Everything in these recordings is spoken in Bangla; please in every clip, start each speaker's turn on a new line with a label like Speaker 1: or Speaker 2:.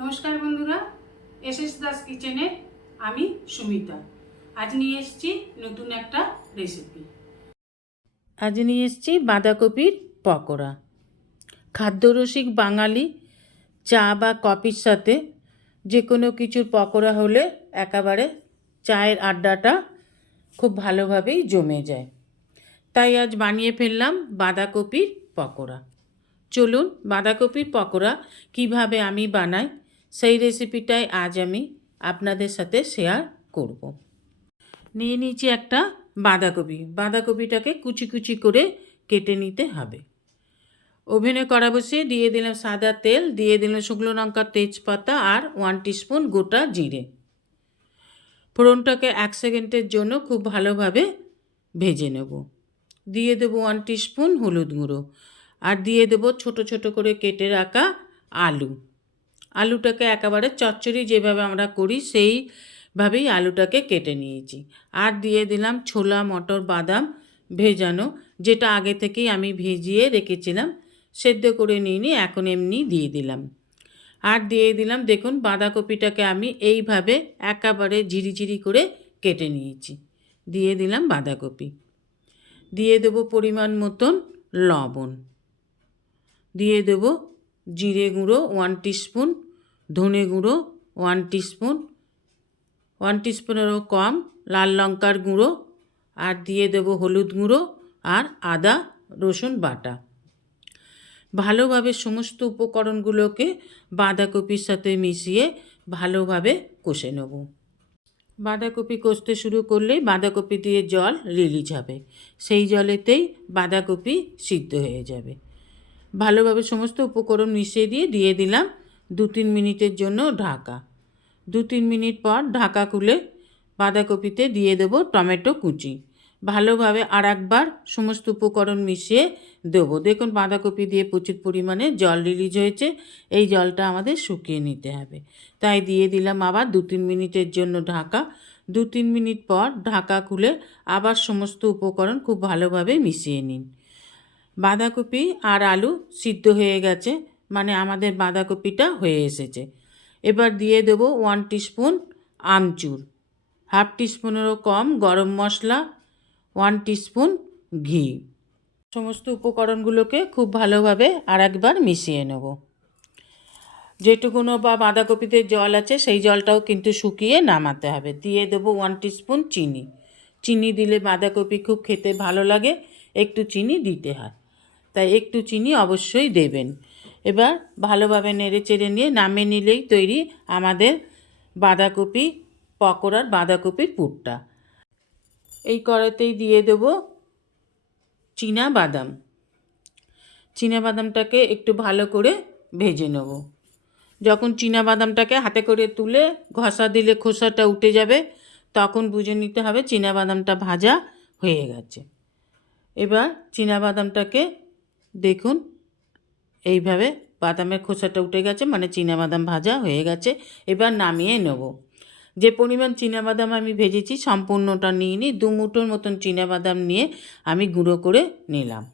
Speaker 1: নমস্কার বন্ধুরা এস এস দাস কিচেনে আমি সুমিতা। আজ নিয়ে এসেছি নতুন একটা রেসিপি আজ নিয়ে এসেছি বাঁধাকপির পকোড়া। খাদ্যরসিক বাঙালি চা বা কফির সাথে যে কোনো কিছুর পকোড়া হলে একেবারে চায়ের আড্ডাটা খুব ভালোভাবেই জমে যায়। তাই আজ বানিয়ে ফেললাম বাঁধাকপির পকোড়া। চলুন বাঁধাকপির পকোড়া কীভাবে আমি বানাই সেই রেসিপিটাই আজ আমি আপনাদের সাথে শেয়ার করব। নিয়ে নিয়েছি একটা বাঁধাকপি। বাঁধাকপিটাকে কুচি কুচি করে কেটে নিতে হবে। ওভেনে কড়া বসিয়ে দিয়ে দিলাম সাদা তেল, দিয়ে দিলাম শুকনো লঙ্কা, তেজপাতা আর ওয়ান টিস্পুন গোটা জিরে। ফোড়নটাকে এক সেকেন্ডের জন্য খুব ভালোভাবে ভেজে নেব। দিয়ে দেবো ওয়ান টিস্পুন হলুদ গুঁড়ো। আর দিয়ে দেবো ছোট ছোট করে কেটে রাখা আলু। আলুটাকে একেবারে চচ্চড়ি যেভাবে আমরা করি, সেইভাবেই আলুটাকে কেটে নিয়েছি। আর দিয়ে দিলাম ছোলা, মটর, বাদাম ভেজানো, যেটা আগে থেকেই আমি ভেজিয়ে রেখেছিলাম, সেদ্ধ করে নিয়ে এখন এমনি দিয়ে দিলাম। আর দিয়ে দিলাম, দেখুন বাঁধাকপিটাকে আমি এইভাবে একেবারে ঝিরিঝিরি করে কেটে নিয়েছি। দিয়ে দিলাম বাঁধাকপি। দিয়ে দেবো পরিমাণ মতন লবণ। দিয়ে দেব জিরে গুঁড়ো, ওয়ান টিস্পুন ধনে গুঁড়ো ওয়ান টিস্পুন ওয়ান টিস্পুনেরও কম, লাল লঙ্কার গুঁড়ো, আর দিয়ে দেব হলুদ গুঁড়ো আর আদা, রসুন বাটা। ভালোভাবে সমস্ত উপকরণগুলোকে বাঁধাকপির সাথে মিশিয়ে ভালোভাবে কষে নেব। বাঁধাকপি কষতে শুরু করলেই বাঁধাকপি দিয়ে জল রিলিজ হবে। সেই জলেতেই বাঁধাকপি সিদ্ধ হয়ে যাবে। ভালোভাবে সমস্ত উপকরণ মিশিয়ে দিয়ে দিয়ে দিলাম। দু তিন মিনিটের জন্য ঢাকা। দু তিন মিনিট পর ঢাকা খুলে বাঁধাকপিতে দিয়ে দেব টমেটো কুচি। ভালোভাবে আর একবার সমস্ত উপকরণ মিশিয়ে দেবো। দেখুন, বাঁধাকপি দিয়ে প্রচুর পরিমাণে জল রিলিজ হয়েছে। এই জলটা আমাদের শুকিয়ে নিতে হবে। তাই দিয়ে দিলাম আবার দু তিন মিনিটের জন্য ঢাকা। দু তিন মিনিট পর ঢাকা খুলে আবার সমস্ত উপকরণ খুব ভালোভাবে মিশিয়ে নিন। বাঁধাকপি আর আলু সিদ্ধ হয়ে গেছে। মানে আমাদের বাঁধাকপিটা হয়ে এসেছে। এবার দিয়ে দেবো ওয়ান টিস্পুন আমচুর হাফ টিস্পুনেরও কম গরম মশলা ওয়ান টিস্পুন ঘি। সমস্ত উপকরণগুলোকে খুব ভালোভাবে আর একবার মিশিয়ে নেব। যেটুকুনো বা বাঁধাকপিতে জল আছে, সেই জলটাও কিন্তু শুকিয়ে নামাতে হবে। দিয়ে দেবো ওয়ান টিস্পুন চিনি। চিনি দিলে বাঁধাকপি খুব খেতে ভালো লাগে, একটু চিনি দিতে হয়। তাই একটু চিনি অবশ্যই দেবেন। এবার ভালোভাবে নেড়ে চেড়ে নিয়ে নামিয়ে নিলেই তৈরি আমাদের বাঁধাকপি পকোড়ার বাঁধাকপির পুরটা। এই কড়াতেই দিয়ে দেব চীনা বাদাম। চীনা বাদামটাকে একটু ভালো করে ভেজে নেব। যখন চীনা বাদামটাকে হাতে করে তুলে ঘষা দিলে খোসাটা উঠে যাবে, তখন বুঝে নিতে হবে চীনা বাদামটা ভাজা হয়ে গেছে। এবার চীনা বাদামটাকে দেখুন এইভাবে বাদামের খোসাটা উঠে গেছে মানে বাদাম ভাজা হয়ে গেছে। এবার নামিয়ে নেব। যে পরিমাণ বাদাম আমি ভেজেছি, সম্পূর্ণটা নিয়ে নিই। দু মুঠোর মতন বাদাম নিয়ে আমি গুঁড়ো করে নিলাম।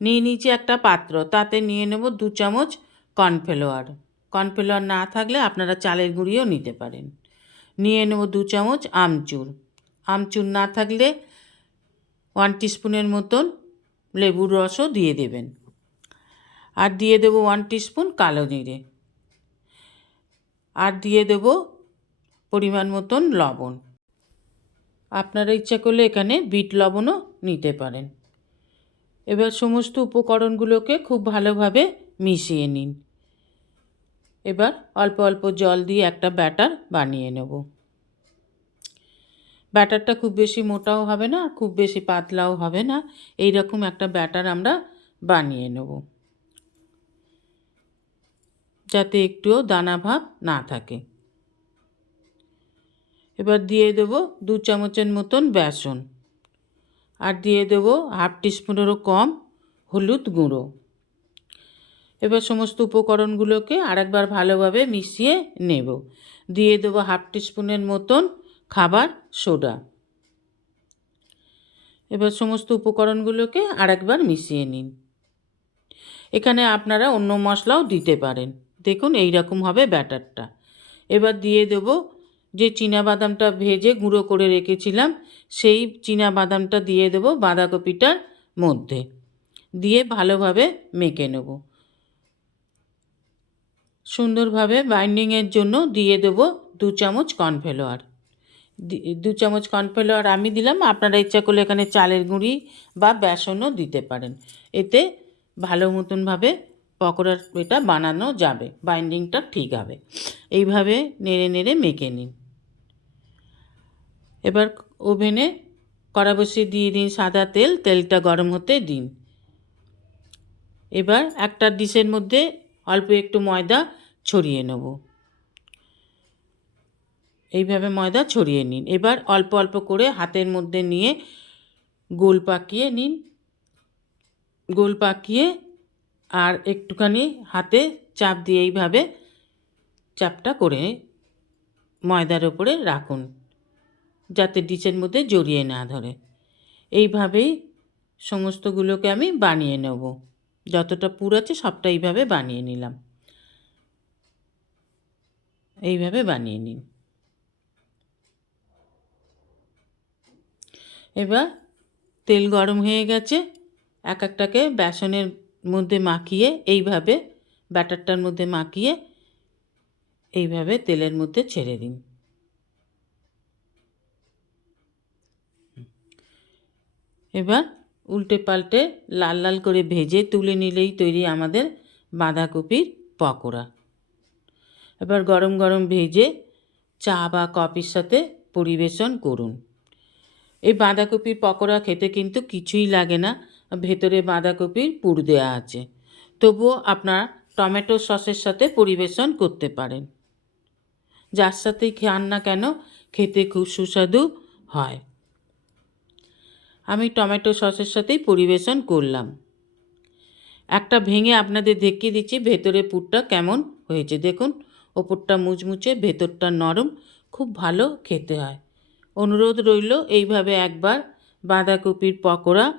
Speaker 1: নিয়ে নিয়েছি একটা পাত্র। তাতে নিয়ে নেব দু চামচ কর্নফ্লাওয়ার। কর্নফ্লাওয়ার না থাকলে আপনারা চালের গুঁড়িও নিতে পারেন। নিয়ে নেব দু চামচ আমচুর। আমচুর না থাকলে ওয়ান টিস্পুনের মতন লেবুর রসও দিয়ে দেবেন। আর দিয়ে দেবো ওয়ান টিস্পুন কালো জিরে। আর দিয়ে দেব পরিমাণ মতন লবণ। আপনারা ইচ্ছা করলে এখানে বিট লবণও নিতে পারেন। এবার সমস্ত উপকরণগুলোকে খুব ভালোভাবে মিশিয়ে নিন। এবার অল্প অল্প জল দিয়ে একটা ব্যাটার বানিয়ে নেব। ব্যাটারটা খুব বেশি মোটাও হবে না, খুব বেশি পাতলাও হবে না। এই রকম একটা ব্যাটার আমরা বানিয়ে নেব। যাতে একটুও দানা ভাব না থাকে। এবার দিয়ে দেব দু চামচের মতন বেসন। আর দিয়ে দেব হাফ টিস্পুনেরও কম হলুদ গুঁড়ো। এবার সমস্ত উপকরণগুলোকে আরেকবার ভালোভাবে মিশিয়ে নেব। দিয়ে দেবো হাফ টিস্পুনের মতন খাবার সোডা। এবার সমস্ত উপকরণগুলোকে আরেকবার মিশিয়ে নিন। এখানে আপনারা অন্য মশলাও দিতে পারেন। দেখুন এই রকম হবে ব্যাটারটা। এবার দিয়ে দেব যে বাদামটা ভেজে গুঁড়ো করে রেখেছিলাম, সেই বাদামটা দিয়ে দেব বাঁধাকপিটার মধ্যে। দিয়ে ভালোভাবে মেখে নেব। সুন্দরভাবে বাইন্ডিংয়ের জন্য দিয়ে দেব দু চামচ কর্নফ্লাওয়ার। দু চামচ কর্নফ্লাওয়ার আমি দিলাম, আপনারা ইচ্ছা করলে এখানে চালের গুঁড়ি বা বেসনও দিতে পারেন। এতে ভালো মতনভাবে পকোড়ার এটা বানানো যাবে বাইন্ডিংটা ঠিক হবে। এইভাবে নেড়ে নেড়ে মেখে নিন। এবার ওভেনে কড়া বসিয়ে দিয়ে দিন সাদা তেল, তেলটা গরম হতে দিন। এবার একটা ডিশের মধ্যে অল্প একটু ময়দা ছড়িয়ে নেব। এইভাবে ময়দা ছড়িয়ে নিন। এবার অল্প অল্প করে হাতের মধ্যে নিয়ে গোল পাকিয়ে নিন। গোল পাকিয়ে আর একটুখানি হাতে চাপ দিয়ে এইভাবে চাপটা করে ময়দার ওপরে রাখুন, যাতে ডিচের মধ্যে জড়িয়ে না ধরে। এইভাবেই সমস্তগুলোকে আমি বানিয়ে নেব। যতটা পুর আছে সবটা এইভাবে বানিয়ে নিলাম। এইভাবে বানিয়ে নিন। এবার তেল গরম হয়ে গেছে। এক একটাকে বেসনের মধ্যে মাখিয়ে এইভাবে, ব্যাটারটার মধ্যে মাখিয়ে এইভাবে তেলের মধ্যে ছেড়ে দিন। এবার উল্টে পাল্টে লাল লাল করে ভেজে তুলে নিলেই তৈরি আমাদের বাঁধাকপির পকোড়া। এবার গরম গরম ভেজে চা বা কফির সাথে পরিবেশন করুন। এই বাঁধাকপির পকোড়া খেতে কিন্তু কিছুই লাগে না। ভেতরে বাঁধাকপির পুর দেওয়া আছে। তবুও আপনার টমেটো সসের সাথে পরিবেশন করতে পারেন। যার সাথেই খান না কেন খেতে খুব সুস্বাদু হয়। আমি টমেটো সসের সাথেই পরিবেশন করলাম। একটা ভেঙে আপনাদের দেখিয়ে দিচ্ছি ভেতরে পুরটা কেমন হয়েছে। দেখুন, ওপরটা মুচমুচে, ভেতরটা নরম, খুব ভালো খেতে হয়। অনুরোধ রইল, এইভাবে একবার বাঁধাকপির পকোড়া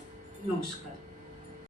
Speaker 1: নমস্কার।